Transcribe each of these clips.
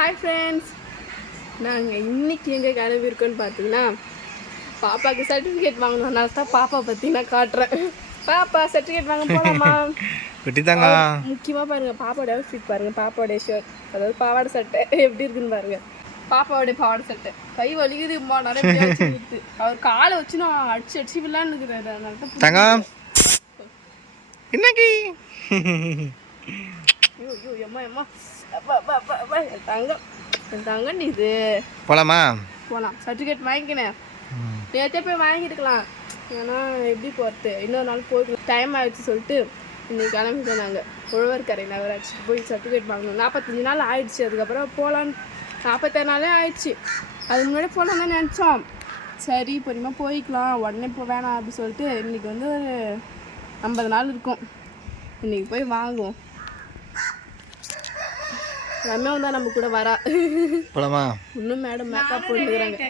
Hi friends நாங்கள் இன்னைக்கு எங்கே கிளம்பியிருக்கோன்னு பார்த்தீங்கன்னா பாப்பாவுக்கு சர்டிஃபிகேட் வாங்கணும்னால தான் பாப்பா நான் காட்டுறேன். பாப்பா சர்டிஃபிகேட் வாங்க போகலாமா வெட்டி தாங்க முக்கியமாக பாருங்க பாப்பாவோட அவுட்ஃபிட் பாருங்க பாப்பாவோட ஷர்ட் அதாவது பாவாடை சட்டை எப்படி இருக்குன்னு பாருங்க. பாப்பாவோட பாவாடை சட்டை. கை வலிக்குது அம்மா நிறைய. அவர் காலை வச்சு நான் அடிச்சு அடிச்சு விளாண்டுக்கிறாரு அதனால தான் தங்க. இன்னைக்கு ஐயோ ஐயோ எம்மா எம்மா. தங்கம் தங்கம் இது. போலாமா? போகலாம் சர்டிஃபிகேட் வாங்கிக்கினேன். நேற்றே போய் வாங்கியிருக்கலாம். ஏன்னா எப்படி போகிறது இன்னொரு நாள் போய்க்கலாம் டைம் ஆயிடுச்சு சொல்லிட்டு இன்னைக்கு கிளம்பிட்டோம் நாங்கள் உழவர்கரை நகராட்சிக்கு போய் சர்டிஃபிகேட் வாங்கணும். நாற்பத்தஞ்சு நாள் ஆயிடுச்சு. அதுக்கப்புறம் போகலான்னு நாற்பத்தாறு நாளே ஆயிடுச்சு. அது முன்னாடி போகலாம் தான் நினச்சோம். சரி பொறுமையாக போய்க்கலாம். உடனே இப்போ வேணாம் அப்படி சொல்லிட்டு இன்னைக்கு வந்து ஒரு ஐம்பது நாள் இருக்கும். இன்னைக்கு போய் வாங்குவோம். ரம்யா தான் நம்ம கூட வரா. போலாமா? இன்னும் மேடம் மேக்கப் போட்டுக்கிறாங்க.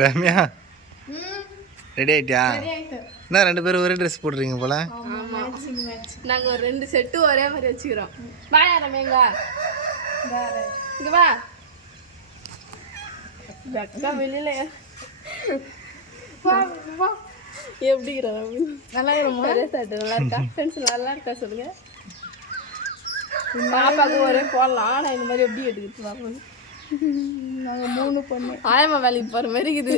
ரம்யா? ரெடி ஆயிட்டியா? என்ன ரெண்டு பேரும் ஒரே ட்ரெஸ் போடுறீங்க போல? ஆமா நாங்க ஒரு ரெண்டு செட்டு ஒரே மாதிரி வச்சுக்கிறோம். வாயா ரமேங்க இங்க வா. அக்கா வெளியில. வா, வா. எப்படி இருக்கிற? நல்லா இருக்கும்? நல்லா இருக்கா? ஃப்ரெண்ட்ஸ் நல்லா இருக்கா சொல்லுங்க. பாப்பாக்கு ஒரே போடலாம் ஆனால் இந்த மாதிரி எப்படி எடுக்கிறது பாப்போம் நாங்கள் மூணு பொண்ணு. ஆயம்மா வேலைக்கு போகிற மாதிரி இருக்குது.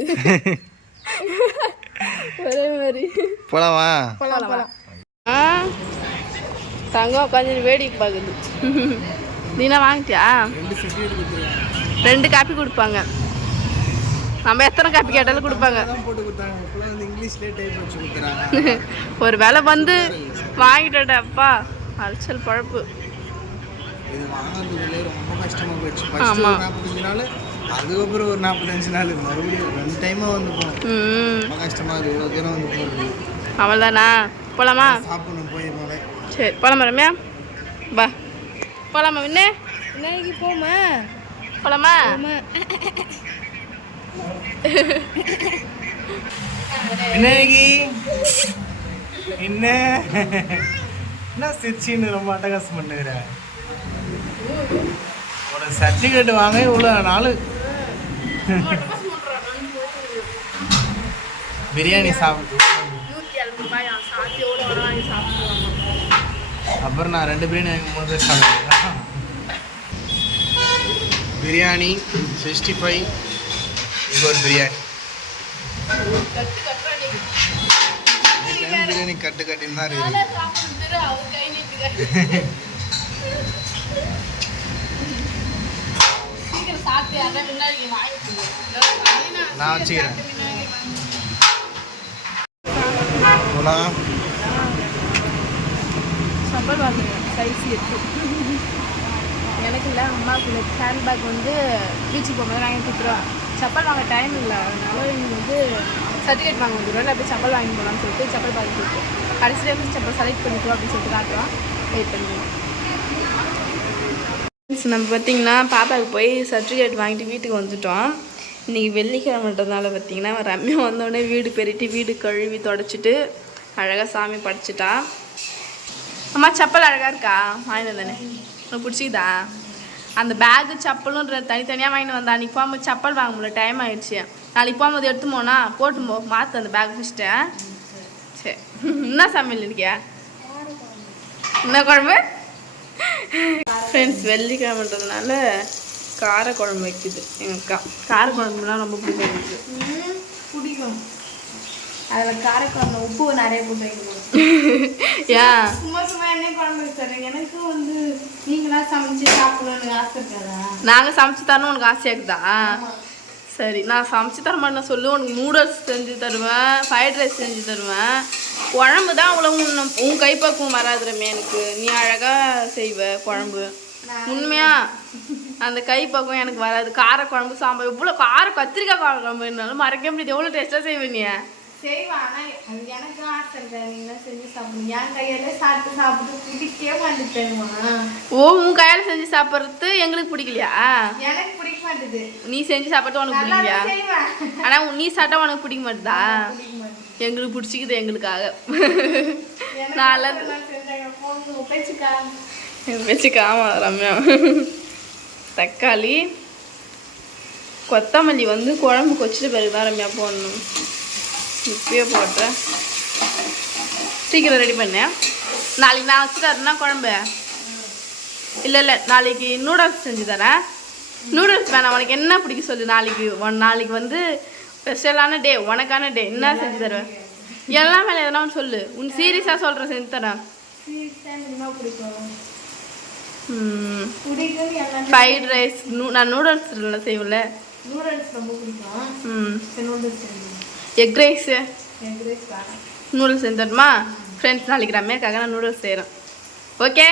ஒரே மாதிரி. போலாமா? போலாம் போலாம்? ஆ? தங்கம் உட்காந்து வேடிக்கை பார்க்குது. நீனா வாங்கிட்டியா? ரெண்டு காப்பி கொடுப்பாங்க. நம்ம எத்தனை காப்பி கேட்டாலும் கொடுப்பாங்க. ஒரு வேலை வந்து வாங்கிட்டேன் அப்பா. அலைச்சல் பழப்பு. இது வாங்குறதுக்குள்ளே ரொம்ப கஷ்டமாக போயிடுச்சு. நாற்பத்தஞ்சு நாள் அதுக்கப்புறம் ஒரு நாற்பத்தஞ்சு நாள். மறுபடியும் ரெண்டு டைமாக வந்து போகும் ரொம்ப கஷ்டமாக இருக்குது இவ்வளோ தூரம் வந்து போகிறது அவள்தானா போலாமா? சாப்பிடணும் போய் போல சரி போலாமா ரம்யா? வா. போலாமா விண்ணே? இன்னைக்கு போமா? போலாமா? இன்னைக்கு என்ன? என்ன சிரிச்சின்னு ரொம்ப அட்டகாசம் பண்ணுகிற? ஒரு சர்டிஃபிகேட் வாங்க இவ்வளோ நாள். பிரியாணி சாப்பிட்டு. அப்புறம் நான் ரெண்டு பிரியாணி வாங்கி மூணு பேர் சாப்பிடுவேன் பிரியாணி சிக்ஸ்டி ஃபைவ் இது ஒரு பிரியாணி பிரியாணி கட்டு கட்டின்னு தான் இருக்குது நானே சாப்பிடுறது அவர் கை நீட்டுக்க சீக்கிரம் சாப்பிட்டு அதான் முன்னாடி வாங்கிக்கோங்க நான் வச்சுக்கிறேன். சம்பல் வாங்குறேன் சைஸ் எனக்கு இல்லை அம்மாவுக்கு ஹேண்ட் பேக் வந்து பீச்சுக்கு போகும்போது வாங்கி கொடுத்துருவேன் செப்பல் வாங்க டைம் இல்லை அதனால எனக்கு வந்து சர்டிஃபிகேட் வாங்க வந்துடுவோம் இல்லை போய் செப்பல் வாங்கி போகலான்னு சொல்லிட்டு செப்பல் வாங்கி கொடுத்து கடைசியில் வந்து செப்பல் செலக்ட் பண்ணிக்கிறோம் அப்படின்னு சொல்லிட்டு காட்டுறோம் வெயிட் ஃப்ரெண்ட்ஸ் நம்ம பார்த்தீங்கன்னா பாப்பாவுக்கு போய் சர்டிஃபிகேட் வாங்கிட்டு வீட்டுக்கு வந்துட்டோம். இன்றைக்கி வெள்ளிக்கிழமைன்றதுனால பார்த்தீங்கன்னா ரம்யா வந்தோடனே வீடு பெருட்டி வீடு கழுவி தொடச்சிட்டு அழகாக சாமி படைச்சிட்டா. அம்மா செப்பல் அழகாக இருக்கா? வாங்கிட்டு வந்தானே. உனக்கு பிடிச்சிக்குதா? அந்த பேகு செப்பலுன்ற தனித்தனியாக வாங்கிட்டு வந்தா அன்றைக்கி போகும்போது செப்பல் வாங்க முடியல டைம் ஆயிடுச்சு. நாளைக்கு போகும்போது எடுத்து போனா போட்டு போ மாற்று அந்த பேக் ஃபஸ்ட்டு சரி என்ன சமையல் இருக்கியா என்ன குழம்பு? ஃப்ரெண்ட்ஸ் வெள்ளிக்கிழமைன்றதுனால காரக்குழம்பு வைக்குது எங்கள் அக்கா. காரக்குழம்புலாம் ரொம்ப பிடிக்கும் பிடிக்கும். அதில் காரக்குழம்புல உப்பு நிறைய போட்டு வைக்கணும் ஏன் சும்மா சும்மா என்ன குழம்பு வச்சுறேன் எனக்கும் வந்து நீங்களா சமைச்சு சாப்பிடணும்னு ஆசை இருக்காதா? நாங்கள் சமைச்சு தரணும் உனக்கு ஆசையாக இருக்குதா? சரி நான் சமைச்சு தர மாட்டேன் சொல்லு. உனக்கு நூடுல்ஸ் செஞ்சு தருவேன் ஃப்ரைட் ரைஸ் செஞ்சு தருவேன். குழம்பு தான் அவ்வளோ உன் உன் கைப்பக்குவம் வராதுரமே எனக்கு. நீ அழகாக செய்வ குழம்பு. உண்மையா? அந்த கைப்பக்குவம் எனக்கு வராது. கார குழம்பு சாம்பார். இவ்வளோ கார கத்திரிக்காய் கார குழம்புனாலும் மறக்க முடியாது. எவ்வளோ டேஸ்ட்டாக செய்வேன் நீ? செய்வான் ஆனால் அது எனக்கும் ஆசை இருக்கா நீங்களா செஞ்சு சாப்பிடுங்க என் கையால சாப்பிட்டு சாப்பிட்டு பிடிக்கவே மாட்டேங்குமா ஓ உன் கையால் செஞ்சு சாப்பிட்றது எங்களுக்கு பிடிக்கலையா? எனக்கு பிடிக்க மாட்டேது நீ செஞ்சு சாப்பிட்டு உனக்கு பிடிக்கலையா? ஆனால் நீ சாப்பிட்டா உனக்கு பிடிக்க மாட்டுதா? பிடிக்க மாட்டேது எங்களுக்கு பிடிச்சிக்குது எங்களுக்காக. போங்க பேச்சுக்கா வச்சுக்காம ரம்யா. தக்காளி கொத்தமல்லி வந்து குழம்பு கொச்சிட்டு பிறகு தான் ரம்யா போடணும் இப்பயே போட்டுறேன் சீக்கிரம் ரெடி பண்ணேன் நாளைக்கு நான் வச்சுட்டாருன்னா குழம்பு. இல்லை இல்லை நாளைக்கு நூடுல்ஸ் செஞ்சு தரேன். நூடுல்ஸ் வேணாம் உனக்கு என்ன பிடிக்கும் சொல்லு நாளைக்கு. ஒன் நாளைக்கு வந்து ஸ்பெஷலான டே உனக்கான டே என்ன செஞ்சு தருவேன் எல்லாம் மேலே எதனா ஒன்று சொல்லு. உன் சீரியஸாக சொல்கிறேன் செஞ்சு தரேன். ஃப்ரைட் ரைஸ் நூ நான் நூடுல்ஸ் இல்லை செய்வேன்ல. நூடுல்ஸ் ரொம்ப பிடிக்கும். எக் ரைஸு எக் ரைஸ் வேணாம். நூடுல்ஸ் செஞ்சிடமா ஃப்ரெண்ட்ஸ் நாளைக்கு ரம்யாக்காக நான் நூடுல்ஸ் செய்கிறேன் ஓகே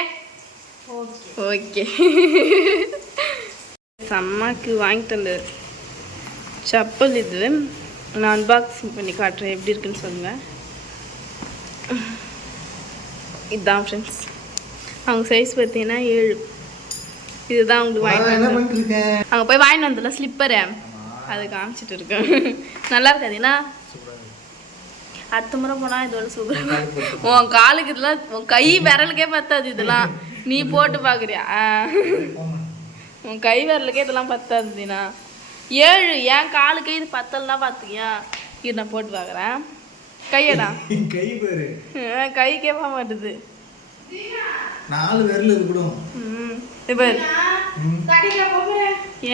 ஓகே ஓகே அம்மாக்கு வாங்கிட்டு வந்த செப்பல் இது. நான் அன்பாக்சிங் பண்ணி காட்டுறேன். எப்படி இருக்குன்னு சொல்லுங்கள் இதுதான் ஃப்ரெண்ட்ஸ் அவங்க சைஸ் பார்த்தீங்கன்னா ஏழு. இதுதான் உங்களுக்கு வாங்கிட்டு அங்கே போய் வாங்கிட்டு வந்தல ஸ்லிப்பரு அது காமிச்சிட்டு இருக்கேன். நல்லா இருக்காதுண்ணா அடுத்த முறை போனால் இதோட சூப்பர் உன் காலுக்கு இதெல்லாம் உன் கை விரலுக்கே பத்தாது இதெல்லாம். நீ போட்டு பார்க்குறியா. உன் கை விரலுக்கே இதெல்லாம் பத்தாது தீனா ஏழு ஏன் காலுக்கே இது பத்தலைன்னா பார்த்துக்கியா இது நான் போட்டு பார்க்குறேன் கையடா. கை பேரு கை கேட்க மாட்டுது. நாலு விரல் இருக்கணும். இப்போ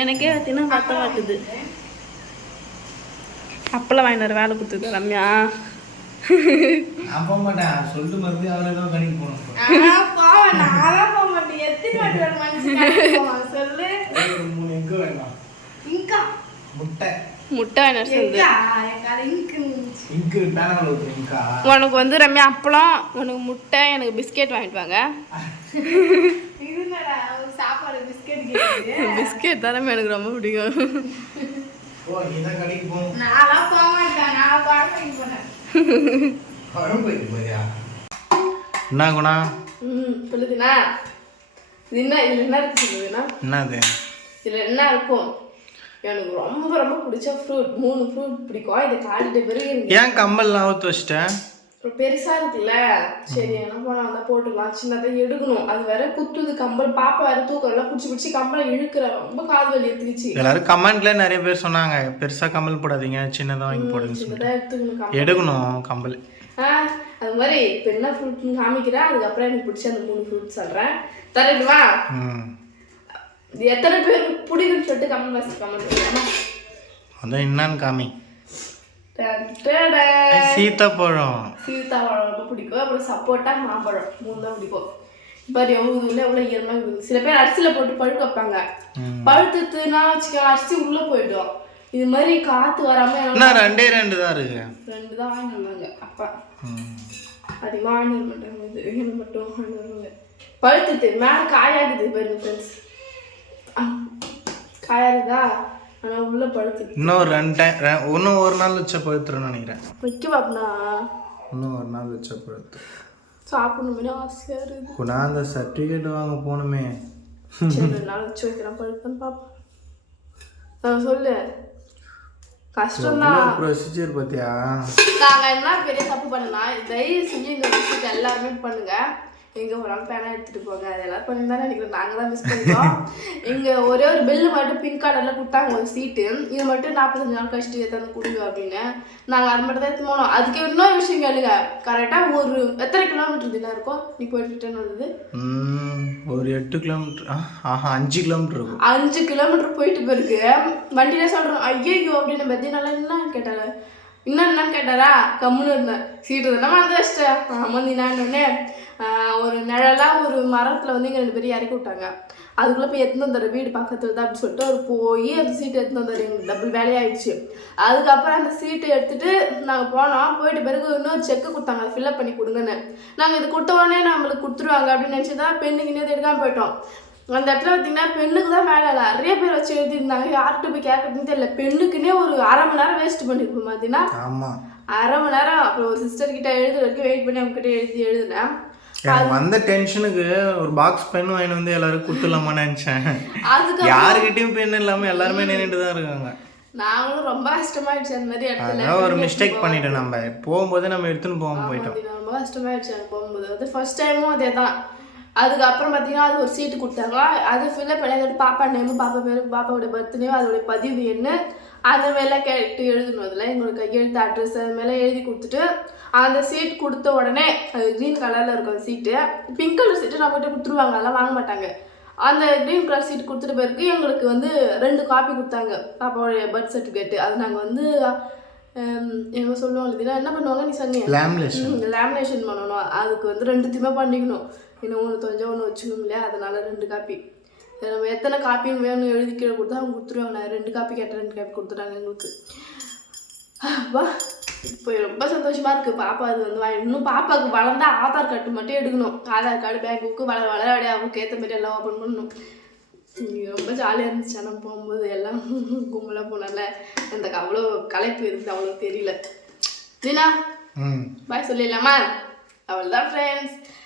எனக்கே பார்த்தீங்கன்னா பத்த மாட்டுது. அப்பெல்லாம் வாங்கிட்டு வர வேலை கொடுத்துது ரம்யா. நான் போக மாட்டேன். சொல்லிட்டு மறுபடியும் அவரே தான் சொல்லு. ஒரு மூணு இங்கா. முட்டை. முட்டை வாங்கிட்டு வர சொல்லுது எங்கா? என் கடை இங்கு இருந்துச்சு. இங்கு பேனல் ஊற்றுறேன் இங்கா. உனக்கு வந்து ரம்யா அப்பளம் உனக்கு முட்டை எனக்கு பிஸ்கெட் வாங்கிட்டு வாங்க. சாப்பாடு பிஸ்கட் கேக்குது. பிஸ்கெட் தான் எனக்கு ரொம்ப பிடிக்கும். ஓ நீ தான் கடைக்கு போகணும் நான்லாம் போக மாட்டேன் நான் குழம்பு போனேன். குழம்பு வைக்க போறியா? என்ன குணா? ம் சொல்லுதுண்ணா. இது என்ன இதில் என்ன இருக்கு சொல்லுதுண்ணா? என்னது? இதில் என்ன இருக்கும்? எனக்கு ரொம்ப ரொம்ப பிடிச்ச ஃப்ரூட் மூணு ஃப்ரூட் பிடிக்கும். இதை காட்டிட்ட பிறகு ஏன் கம்மல்லாம் அவுத்து வச்சிட்டேன் அப்புறம் பெருசா இருக்குல்ல. சரி என்ன பண்ணலாம்? வந்தா போட்டுக்கலாம். சின்னதா எடுக்கணும். அது வேற குத்துது கம்பல் பாப்பா வேற தூக்கம் எல்லாம் பிடிச்சி பிடிச்சி கம்பளை இழுக்கிற. ரொம்ப கால் வலி எடுத்துக்கிச்சு. எல்லாரும் கமெண்ட்ல நிறைய பேர் சொன்னாங்க. பெருசா கம்மல் போடாதீங்க. சின்னதா வாங்கி போடுங்க கம்பல் எடுக்கணும் கம்பல் ஆ அது மாதிரி இப்போ என்ன ஃப்ரூட்னு காமிக்கிறேன். அதுக்கப்புறம் எனக்கு பிடிச்ச அந்த மூணு ஃப்ரூட் சொல்றேன். தரட்டுமா இது எத்தனை பேருக்கு பிடிக்கும்னு சொல்லிட்டு கமெண்ட் பாக்ஸ் கமெண்ட் பண்ணுங்க. அதான் என்னன்னு காமி. சீத்தாப்பழம். சீதாப்பழம் ரொம்ப பிடிக்கும். அப்புறம் சப்போட்டா மாம்பழம். மூணு தான் பிடிக்கும். பாரு எவ்வளோ இல்லை எவ்வளோ ஈரமாக இருக்குது. சில பேர் அரிசியில் போட்டு பழுக்க வைப்பாங்க. ம். பழுத்துத்துனா வச்சுக்க அரிசி உள்ளே போயிடும். இது மாதிரி காற்று வராமல் ரெண்டே ரெண்டு தான் இருக்கு. ரெண்டு தான் வாங்கி வந்தாங்க அப்பா. அதிகமாக வாங்கி மாட்டாங்க இது மட்டும் வாங்கி வருவாங்க பழுத்துட்டு மேலே காயாகுது பாருங்க ஃப்ரெண்ட்ஸ் காயாகுதா ஆனால் உள்ளே பழுத்துட்டு இன்னும் ஒரு ரெண்டு டைம் இன்னும் ஒரு நாள் வச்ச பழுத்துறேன்னு நினைக்கிறேன். வைக்க பாப்பனா? இன்னும் ஒரு நாள் வச்ச பழுத்து சாப்பிடணுமே ஆசையாக இருக்குது. நான் அந்த சர்டிஃபிகேட் வாங்க போகணுமே. சரி ஒரு நாள் வச்சு வைக்கிறேன் பழுத்தன்னு பார்ப்போம் நான் சொல்லு. கஷ்டம்தான். ப்ரொசீஜர் பார்த்தியா நாங்கள் என்ன பெரிய தப்பு பண்ணனா தயவு செஞ்சு இந்த விஷயத்தை எல்லாருமே பண்ணுங்க. எங்கே போனாலும் பேனா எடுத்துகிட்டு போங்க. அது எல்லாரும் பண்ணி தான் நினைக்கிறேன் நாங்கள் தான் மிஸ் பண்ணிட்டோம். இங்கே ஒரே ஒரு பெல்லு மட்டும் பிங்க் கலரில் கொடுத்தாங்க ஒரு சீட்டு இது மட்டும் நாற்பத்தஞ்சு நாள் கழிச்சுட்டு எடுத்து கொடுங்க அப்படின்னு. நாங்கள் அது மட்டும் தான் எடுத்து போனோம். அதுக்கு இன்னொரு விஷயம் கேளுங்க. கரெக்டாக ஒரு எத்தனை கிலோமீட்டர் தினம் இருக்கும்? நீ போயிட்டு வந்தது? ஒரு எட்டு கிலோமீட்டர் ஆஹா அஞ்சு கிலோமீட்டர் இருக்கும். அஞ்சு கிலோமீட்டர் போயிட்டு பிறகு வண்டியில சொல்றோம் ஐயோ அப்படின்னு. பத்தி நல்லா என்ன கேட்டாரு இன்னும் என்னன்னு கேட்டாரா? கம்முன்னு இருந்தேன் சீட்டு தானே வந்து வச்சிட்டேன். ஆமாந்தி நான் ஒரு நிழலா ஒரு மரத்துல வந்து இங்க ரெண்டு பேரும் இறக்கி விட்டாங்க. அதுக்குள்ள போய் எடுத்துன்னு வந்தாரு வீடு பக்கத்துல தான் அப்படின்னு சொல்லிட்டு அவர் போய் அந்த சீட்டு எடுத்துன்னு வந்தாரு. எங்களுக்கு டபுள் வேலையாயிடுச்சு. அதுக்கப்புறம் அந்த சீட்டை எடுத்துட்டு நாங்கள் போனோம். போயிட்டு பிறகு இன்னொரு செக்கு கொடுத்தாங்க. அதை ஃபில்அப் பண்ணி கொடுங்கன்னு. நாங்கள் இது கொடுத்த உடனே நம்மளுக்கு கொடுத்துருவாங்க அப்படின்னு நினச்சி தான் பெண்ணுக்கு இன்னும் எடுக்காம போயிட்டோம். அந்த இடத்துல பார்த்தீங்கன்னா பெண்ணுக்கு தான் வேலை இல்லை. நிறைய பேர் வச்சு எழுதியிருந்தாங்க. யார்கிட்ட போய் கேட்கறதுன்னு தெரியல. பெண்ணுக்குன்னே ஒரு அரை மணி நேரம் வேஸ்ட் பண்ணிருப்போம் பார்த்தீங்கன்னா அரை மணி நேரம். அப்புறம் ஒரு சிஸ்டர் கிட்ட எழுதுற வரைக்கும் வெயிட் பண்ணி அவங்க கிட்ட எழுதி எழுதினேன். எனக்கு வந்த டென்ஷனுக்கு ஒரு பாக்ஸ் பென் வாங்கிட்டு வந்து எல்லாரும் கொடுத்துடலாமான்னு நினச்சேன். யாருக்கிட்டையும் பென் இல்லாமல் எல்லாருமே நின்றுட்டு தான் இருக்காங்க. நாங்களும் ரொம்ப கஷ்டமாயிடுச்சு அந்த மாதிரி இடத்துல. ஒரு மிஸ்டேக் பண்ணிட்டோம் நம்ம. போகும்போது நம்ம எடுத்துன்னு போகாம போயிட்டோம். ரொம்ப கஷ்டமாயிடுச்சு போகும்போது. அது ஃபர்ஸ்ட் டைமும் அதே தான் அதுக்கப்புறம் பார்த்தீங்கன்னா அது ஒரு சீட்டு கொடுத்தாங்க. அது ஃபில்அப் பண்ணி அதோட பாப்பா நேமு பாப்பா பேர் பாப்பாவோட பர்த்டே அதோட பதிவு என்ன அந்த மேலே கேட்டு எழுதணும் அதில். எங்களுக்கு கையெழுத்து அட்ரஸ் அது மேலே எழுதி கொடுத்துட்டு அந்த சீட் கொடுத்த உடனே அது க்ரீன் கலரில் இருக்கும் சீட்டு பிங்க் கலர் சீட்டு நம்மகிட்ட கொடுத்துருவாங்க அதெல்லாம் வாங்க மாட்டாங்க. அந்த க்ரீன் கலர் சீட் கொடுத்துட்ட பிறகு எங்களுக்கு வந்து ரெண்டு காப்பி கொடுத்தாங்க. பாப்பாவோடைய பர்த் சர்டிஃபிகேட் அது நாங்கள் வந்து எங்க சொல்லுவாங்க இல்லையா என்ன பண்ணுவாங்க நீ சொன்னீங்க லேமினேஷன் லேமினேஷன் பண்ணணும். அதுக்கு வந்து ரெண்டுத்தையுமே பண்ணிக்கணும். இன்னும் ஒன்று தொஞ்சம் ஒன்று வச்சுக்கணும் இல்லையா அதனால ரெண்டு காப்பி. நம்ம எத்தனை காப்பின்னு வேணும் எழுதி கீழே கொடுத்தா அவங்க கொடுத்துருவாங்க. நான் ரெண்டு காப்பி கேட்டேன் ரெண்டு காப்பி கொடுத்துட்டாங்க எங்களுக்கு. வா இப்போ ரொம்ப சந்தோஷமா இருக்கு. பாப்பா அது வந்து இன்னும் பாப்பாவுக்கு வளர்ந்தா ஆதார் கார்டு மட்டும் எடுக்கணும். ஆதார் கார்டு பேங்க் புக்கு வளர வளர அப்படியே அவங்களுக்கு ஏற்ற மாதிரி எல்லாம் ஓப்பன் பண்ணணும். ரொம்ப ஜாலியாக இருந்துச்சு. ஆனால் போகும்போது எல்லாம் கும்பலாக போனால அந்த அவ்வளோ களைப்பு இருந்து அவ்வளோ தெரியல. ஜீனா பாய் சொல்லிடலாமா? அவ்வளோதான் ஃப்ரெண்ட்ஸ்